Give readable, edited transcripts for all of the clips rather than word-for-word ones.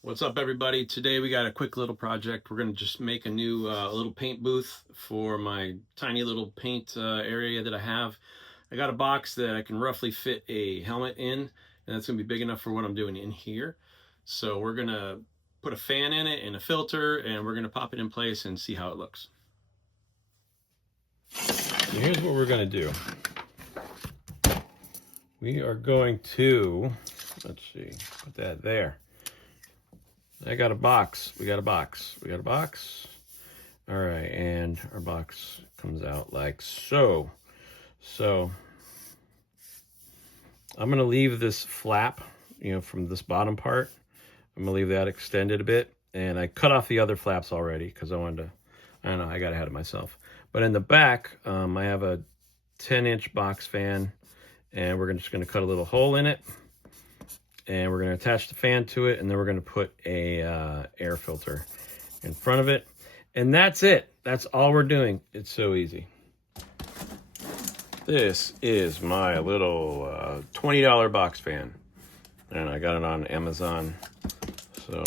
What's up, everybody? Today we got a quick little project. We're going to just make a new little paint booth for my tiny little paint area that I have. I got a box that I can roughly fit a helmet in, and that's going to be big enough for what I'm doing in here. So we're going to put a fan in it and a filter, and we're going to pop it in place and see how it looks. So here's what we're going to do. We are going to, let's see, put that there. I got a box. We got a box. All right, and our box comes out like so. So I'm gonna leave this flap, from this bottom part. I'm gonna leave that extended a bit, and I cut off the other flaps already because I wanted to. I don't know, I got ahead of myself. But in the back, I have a 10-inch box fan, and we're just gonna cut a little hole in it. And we're going to attach the fan to it, and then we're going to put a air filter in front of it. And that's it. That's all we're doing. It's so easy. This is my little $20 box fan, and I got it on Amazon. So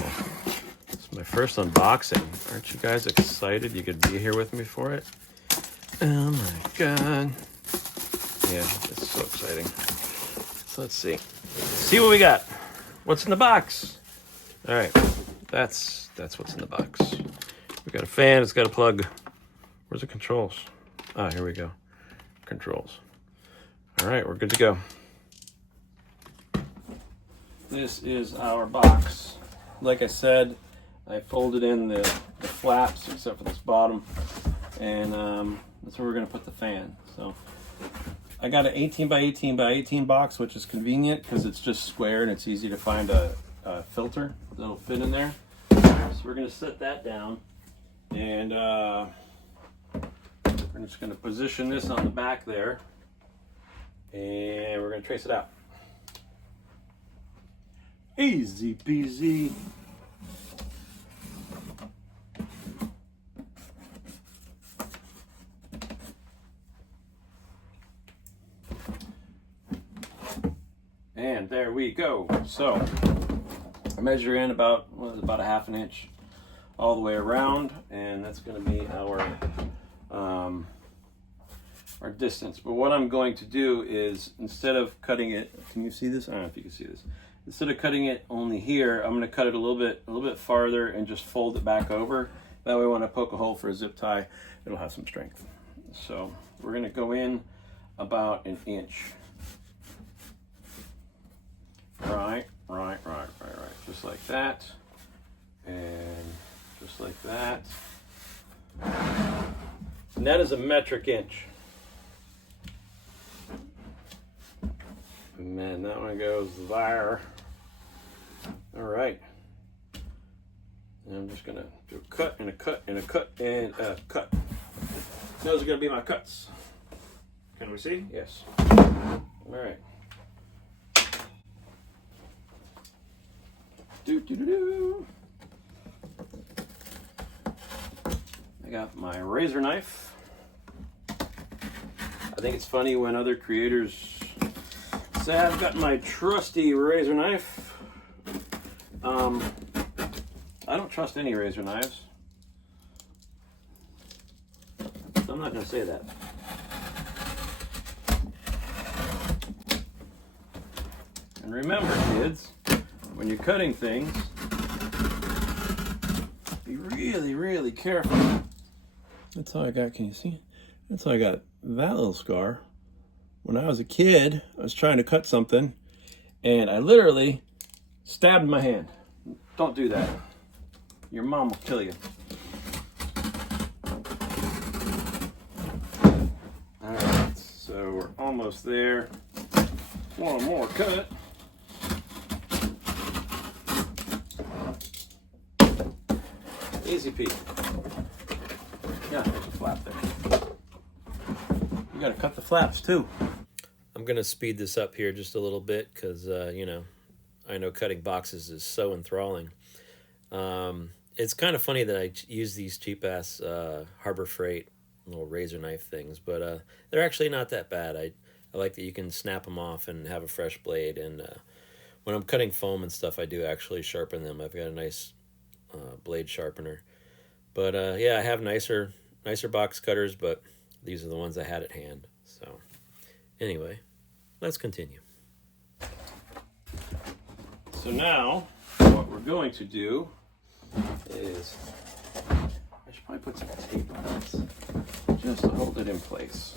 it's my first unboxing. Aren't you guys excited you could be here with me for it? Oh my God. Yeah, it's so exciting. So let's see. See what we got. What's in the box? All right, that's what's in the box. We got a fan. It's got a plug. Where's the controls? Ah, here we go. Controls. All right, we're good to go. This is our box. Like I said, I folded in the flaps except for this bottom, and that's where we're gonna put the fan. So I got an 18 by 18 by 18 box, which is convenient because it's just square and it's easy to find a filter that'll fit in there. So we're going to set that down, and we're just going to position this on the back there, and we're going to trace it out. Easy peasy. And there we go. So I measure in about a half an inch all the way around, and that's going to be our distance. But what I'm going to do is, instead of cutting it, can you see this? I don't know if you can see this. Instead of cutting it only here, I'm going to cut it a little bit farther and just fold it back over. That way, when I poke a hole for a zip tie, it'll have some strength. So we're going to go in about an inch. Right. Just like that. And just like that. And that is a metric inch. And then that one goes there. All right. And I'm just gonna do a cut and a cut and a cut and a cut. Those are gonna be my cuts. Can we see? Yes. All right. I got my razor knife. I think it's funny when other creators say I've got my trusty razor knife. I don't trust any razor knives, so I'm not going to say that. And remember, kids, when you're cutting things, be really careful. That's how I got, can you see? That's how I got that little scar. When I was a kid, I was trying to cut something, and I literally stabbed my hand. Don't do that. Your mom will kill you. All right, so we're almost there. One more cut. Easy peasy. Yeah, there's a flap there. You gotta cut the flaps too. I'm gonna speed this up here just a little bit because I know cutting boxes is so enthralling. It's kind of funny that I use these cheap ass Harbor Freight little razor knife things, but they're actually not that bad. I like that you can snap them off and have a fresh blade, and When I'm cutting foam and stuff, I do actually sharpen them. I've got a nice blade sharpener. But yeah, I have nicer box cutters, but these are the ones I had at hand. So anyway, let's continue. So now, what we're going to do is, I should probably put some tape on this, just to hold it in place.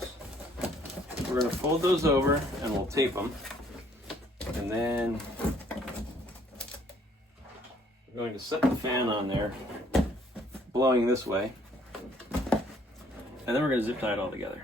We're going to fold those over and we'll tape them. And then we're going to set the fan on there, blowing this way. And then we're going to zip tie it all together.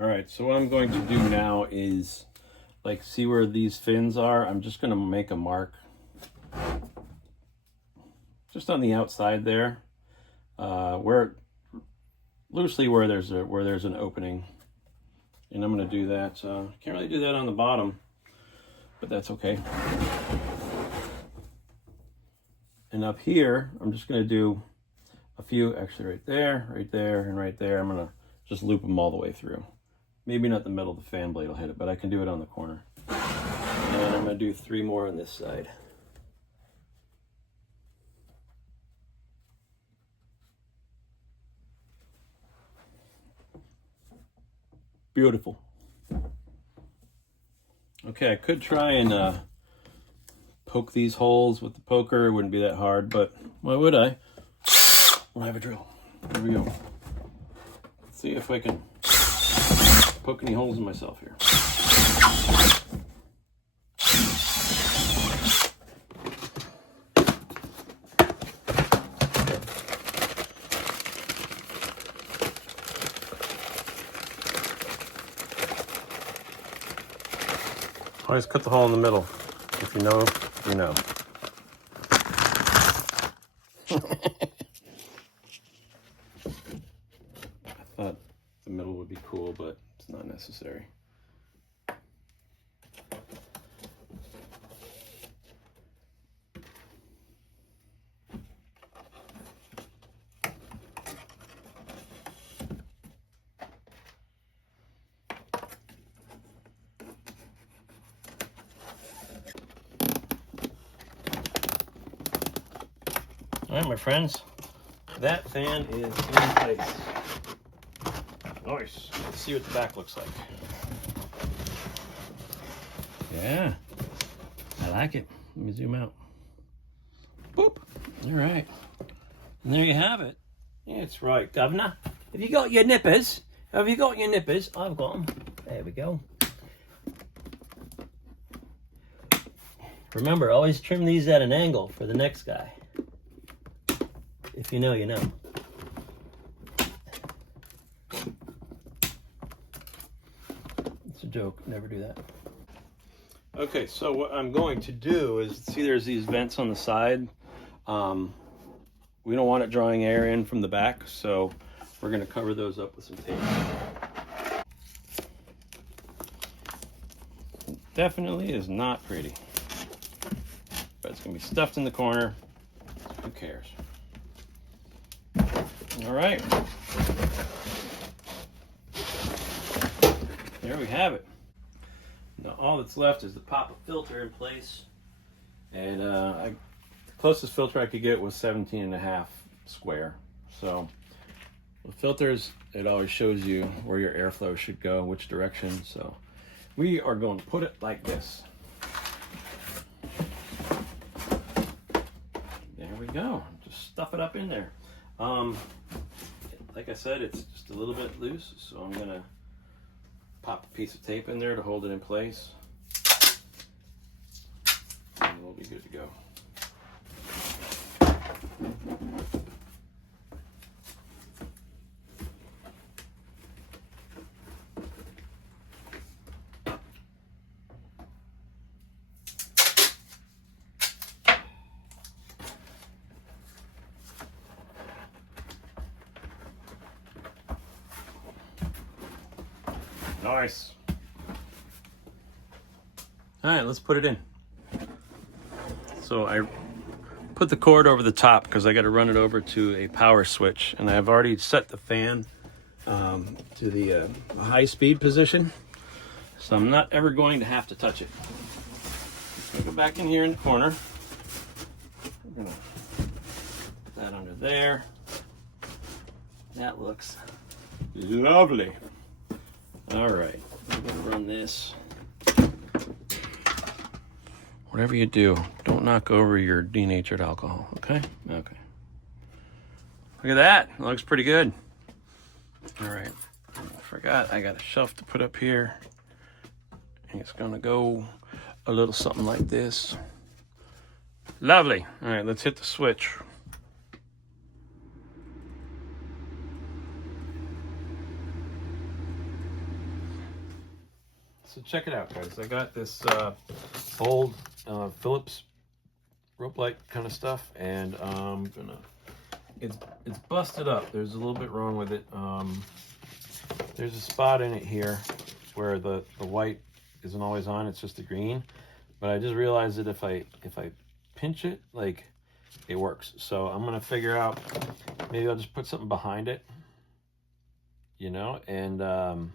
All right, so what I'm going to do now is, like, see where these fins are? I'm just going to make a mark just on the outside there, loosely where there's an opening, and I'm going to do that. Can't really do that on the bottom, but that's okay. And up here, I'm just going to do a few, actually right there, and right there. I'm going to just loop them all the way through. Maybe not the middle of the fan blade will hit it, but I can do it on the corner. And I'm going to do 3 more on this side. Beautiful. Okay, I could try and poke these holes with the poker. It wouldn't be that hard, but why would I? Well, I have a drill. Here we go. Let's see if I can poke any holes in myself here. Always cut the hole in the middle. If you know, you know. I thought the middle would be cool, but it's not necessary. All right, my friends, that fan is in place. Nice. Let's see what the back looks like. Yeah, I like it. Let me zoom out. Boop. All right. And there you have it. It's right, Governor. Have you got your nippers? Have you got your nippers? I've got them. There we go. Remember, always trim these at an angle for the next guy. If you know, you know. It's a joke. Never do that. Okay, so what I'm going to do is, see there's these vents on the side. We don't want it drawing air in from the back, so we're going to cover those up with some tape. It definitely is not pretty, but it's going to be stuffed in the corner. Who cares? All right, there we have it. Now all that's left is to pop a filter in place, and the closest filter I could get was 17.5 square. So with filters, it always shows you where your airflow should go, which direction. So we are going to put it like this. There we go. Just stuff it up in there. Like I said, it's just a little bit loose, so I'm gonna pop a piece of tape in there to hold it in place, and we'll be good to go. Nice. All right, let's put it in. So I put the cord over the top because I got to run it over to a power switch, and I've already set the fan to the high speed position, so I'm not ever going to have to touch it. So go back in here in the corner. I'm gonna put that under there. That looks lovely. All right, I'm gonna run this. Whatever you do, don't knock over your denatured alcohol, okay? Okay. Look at that, it looks pretty good. All right, I forgot I got a shelf to put up here. And it's gonna go a little something like this. Lovely. All right, let's hit the switch. So check it out, guys. I got this old Phillips rope light kind of stuff, and I'm gonna. It's busted up. There's a little bit wrong with it. There's a spot in it here where the white isn't always on. It's just the green. But I just realized that if I pinch it, like, it works. So I'm gonna figure out, maybe I'll just put something behind it, you know, and I'm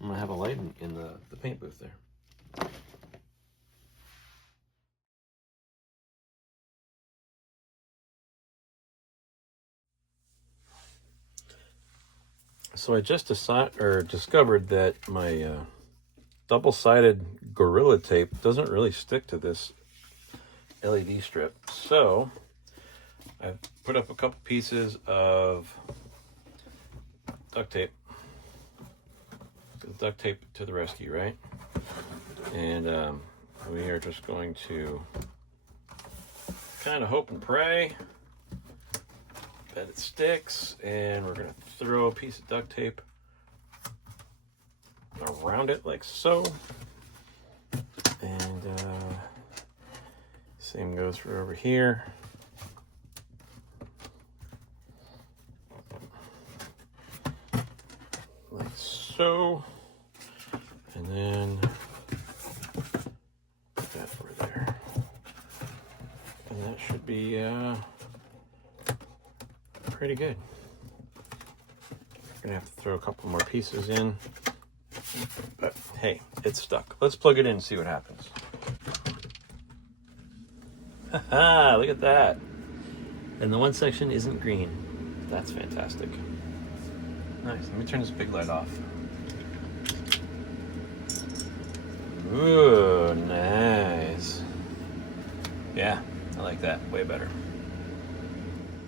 gonna have a light in the paint booth there. So I just discovered that my double-sided Gorilla Tape doesn't really stick to this LED strip. So I've put up a couple pieces of duct tape. Duct tape to the rescue, right? And we are just going to kind of hope and pray that it sticks, and we're gonna throw a piece of duct tape around it like so, and same goes for over here. Like so, and then put that over there, and that should be pretty good. Gonna have to throw a couple more pieces in, but hey, it's stuck. Let's plug it in and see what happens. Haha, look at that. And the one section isn't green. That's fantastic. Nice, let me turn this big light off. Ooh, nice. Yeah, I like that, way better.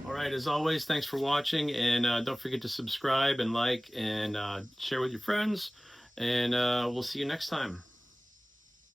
All right, as always, thanks for watching, and don't forget to subscribe and like and share with your friends, and we'll see you next time.